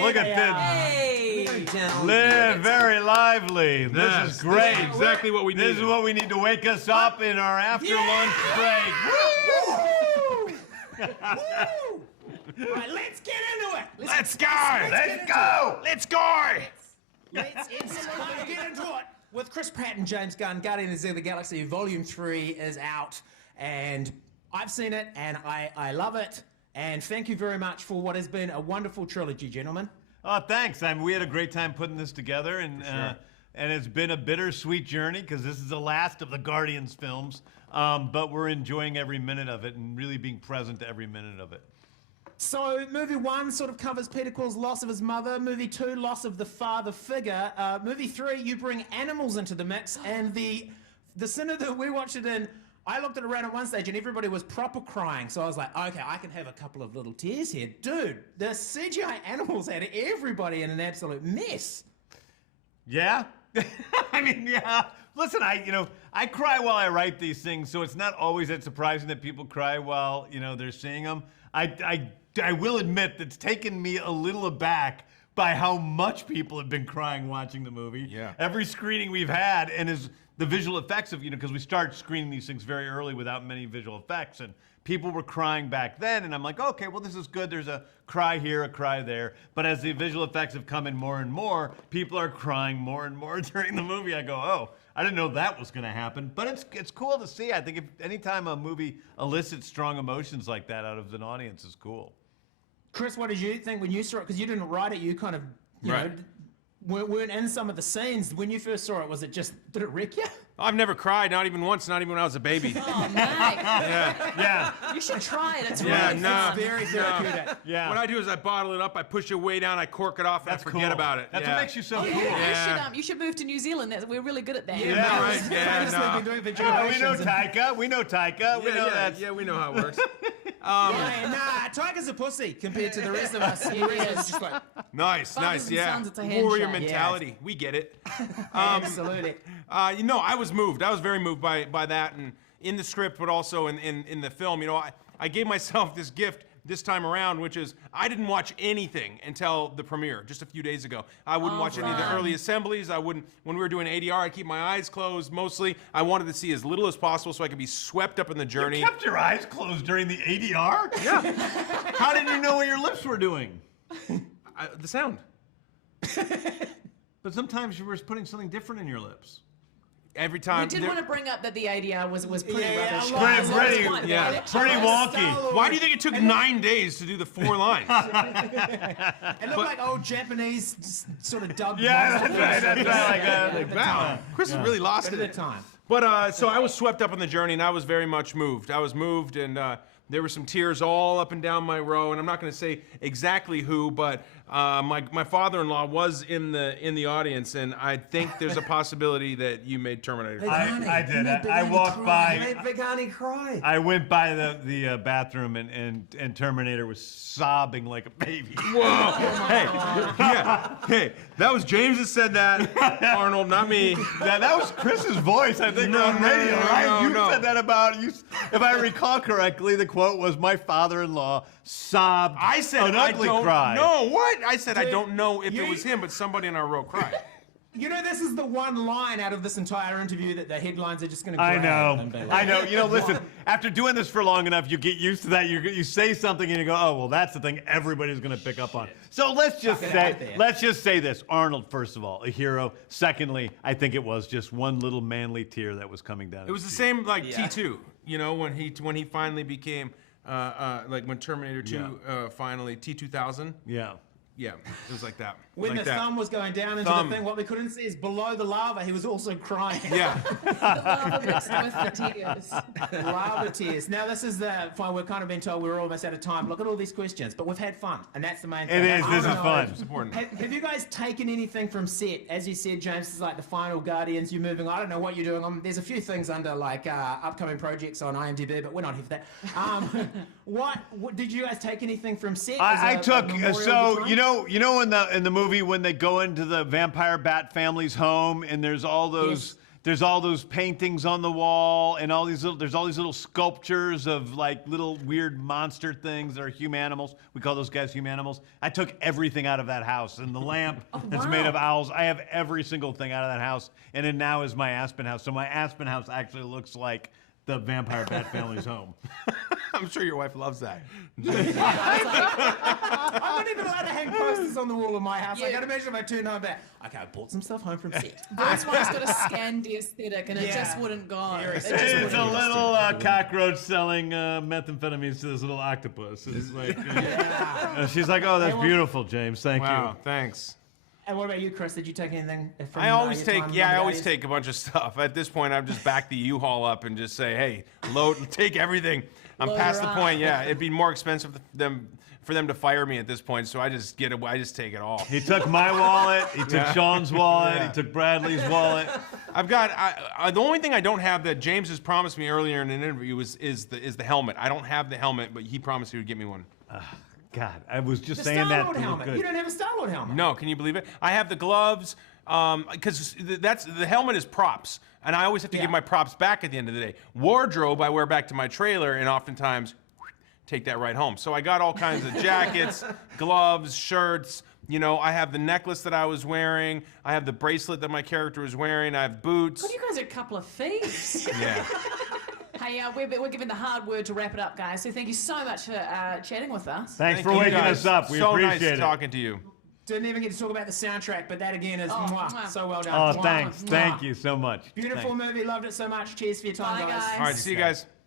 look at this. Hey, Live very lively. This is great. This is exactly what we need. This is what we need to wake us up in our after lunch break. Woo! All right, let's get into it. Let's go. Let's go. Let's go. Let's get into it. With Chris Pratt and James Gunn, Guardians of the Galaxy Volume 3 is out, and I've seen it, and I love it. And thank you very much for what has been a wonderful trilogy, gentlemen. Oh, thanks. We had a great time putting this together, and it's been a bittersweet journey because this is the last of the Guardians films, but we're enjoying every minute of it and really being present to every minute of it. So, movie 1 sort of covers Peter Quill's loss of his mother. Movie 2, loss of the father figure. Movie 3, you bring animals into the mix. And the cinema that we watched it in, I looked at it around at one stage and everybody was proper crying. So I was like, okay, I can have a couple of little tears here. Dude, the CGI animals had everybody in an absolute mess. Yeah? I mean, yeah. Listen, I cry while I write these things, so it's not always that surprising that people cry while, they're seeing them. I will admit that it's taken me a little aback by how much people have been crying watching the movie. Yeah. Every screening we've had, and is the visual effects of, because we start screening these things very early without many visual effects, and people were crying back then, and I'm like, okay, well, this is good. There's a cry here, a cry there. But as the visual effects have come in more and more, people are crying more and more during the movie. I go, oh, I didn't know that was going to happen. But it's cool to see. I think if anytime a movie elicits strong emotions like that out of an audience is cool. Chris, what did you think when you saw it? Because you didn't write it, you kind of, you know, weren't in some of the scenes. When you first saw it, did it wreck you? I've never cried, not even once, not even when I was a baby. Oh, Mike. Yeah. You should try it. It's Yeah, really no. fun. Very therapeutic. Yeah. What I do is I bottle it up, I push it way down, I cork it off, and I forget cool. about it. That's yeah. what makes you so Oh, cool. yeah. You should move to New Zealand. We're really good at that. Yeah, right. Yeah, Famously no. been doing it for Yeah, we know generations and- Taika. We know Taika. We know that. Yeah, we know how it works. Nah, Tiger's a pussy compared to the rest of us. The rest of us just like, Nice, Fathers and yeah. sons, it's a Warrior handshake. mentality. We get it. absolutely. I was moved. I was very moved by that, and in the script, but also in the film. I gave myself this gift this time around, which is I didn't watch anything until the premiere just a few days ago. I wouldn't watch any of the early assemblies. I wouldn't, when we were doing ADR, I'd keep my eyes closed mostly. I wanted to see as little as possible so I could be swept up in the journey. You kept your eyes closed during the ADR? Yeah. How did you know what your lips were doing? The sound. But sometimes you were putting something different in your lips. Every time. We did want to bring up that the ADR was pretty Yeah, rubbish. yeah, guys. pretty- That was one. yeah. It- Pretty wonky. Why do you think it took 9 days to do the 4 lines? It looked like old Japanese sort of dubbed. Yeah, monster that's right. voices. Like that. At the Wow. time. Chris has really lost Bit at it. the time. But so I was swept up on the journey, and I was very much moved. I was moved, and there were some tears all up and down my row. And I'm not going to say exactly who, but my father-in-law was in the audience, and I think there's a possibility that you made Terminator 2. I did. I walked by. Made Big Honey cry. I went by the bathroom and Terminator was sobbing like a baby. Whoa! Hey, that was James that said that. Arnold, not me. That was Chris's voice, I think, on radio, right? You said that about you. If I recall correctly, the quote was, "My father-in-law sobbed I said an ugly I don't cry." know what I said. I Dude, don't know if it you- was him, but somebody in our row cried. You know, this is the one line out of this entire interview that the headlines are just going to I grab know. and be like, I know. Listen, after doing this for long enough, you get used to that. You say something and you go, "Oh, well, that's the thing everybody's going to pick up on." So let's just Chuck it out there. say this. Arnold, first of all, a hero. Secondly, I think it was just one little manly tear that was coming down. It was the same like T2. When he finally became like when Terminator 2 finally T2000. Yeah. Yeah, it was like that. When like the that. thumb was going down into the thing, what we couldn't see is below the lava, he was also crying. Yeah. Lava mixed with the tears. Lava tears. Now, this is fine. We've kind of been told we're almost out of time. Look at all these questions, but we've had fun, and that's the main thing. It is. I This is wanna know, fun. It's important. Have you guys taken anything from set? As you said, James, this is like the final Guardians. You're moving. I don't know what you're doing. There's a few things under like upcoming projects on IMDb, but we're not here for that. What did you guys take anything from set? I as a took memorial so of your time? in the movie when they go into the vampire bat family's home and there's all those there's all those paintings on the wall, and there's all these little sculptures of like little weird monster things that are humanimals. We call those guys humanimals. I took everything out of that house, and the lamp that's made of owls. I have every single thing out of that house, and it now is my Aspen house. So my Aspen house actually looks like the Vampire Bat family's home. I'm sure your wife loves that. I'm not even allowed to hang posters on the wall of my house. I Yeah. gotta imagine if I turned home back. Okay, I bought some stuff home from set. This one's got a Scandi aesthetic, and it Yeah. just wouldn't go. Very It just Scandi. It's a wouldn't. little cockroach selling methamphetamines to this little octopus. It's like, she's like, "Oh, that's beautiful, James. Thank Wow, you." thanks. And what about you, Chris? Did you take anything from I always your take, time yeah, on I the always days? take a bunch of stuff. At this point, I'm just back the U-Haul up and just say, hey, take everything. I'm Load past her the up. point. Yeah, it'd be more expensive for them to fire me at this point. So I just take it all. He took my wallet. He took Sean's wallet. Yeah. He took Bradley's wallet. I've got the only thing I don't have that James has promised me earlier in an interview is the helmet. I don't have the helmet, but he promised he would get me one. God, I was just The saying that. Star-Lord to look helmet. good. You don't have a Star-Lord helmet. No, can you believe it? I have the gloves, because the helmet is props, and I always have to give my props back at the end of the day. Wardrobe I wear back to my trailer, and oftentimes take that right home. So I got all kinds of jackets, gloves, shirts. You know, I have the necklace that I was wearing. I have the bracelet that my character was wearing. I have boots. God, you guys are a couple of thieves. Yeah. Hey, we're giving the hard word to wrap it up, guys. So thank you so much for chatting with us. Thanks for you waking guys. us up. We so appreciate nice it. talking to you. Didn't even get to talk about the soundtrack, but that again is mwah. so well done. Oh, Mwah. thanks. Mwah. Thank you so much. Beautiful Thanks. movie. Loved it so much. Cheers for your time, Bye, guys. guys. All right, see you guys.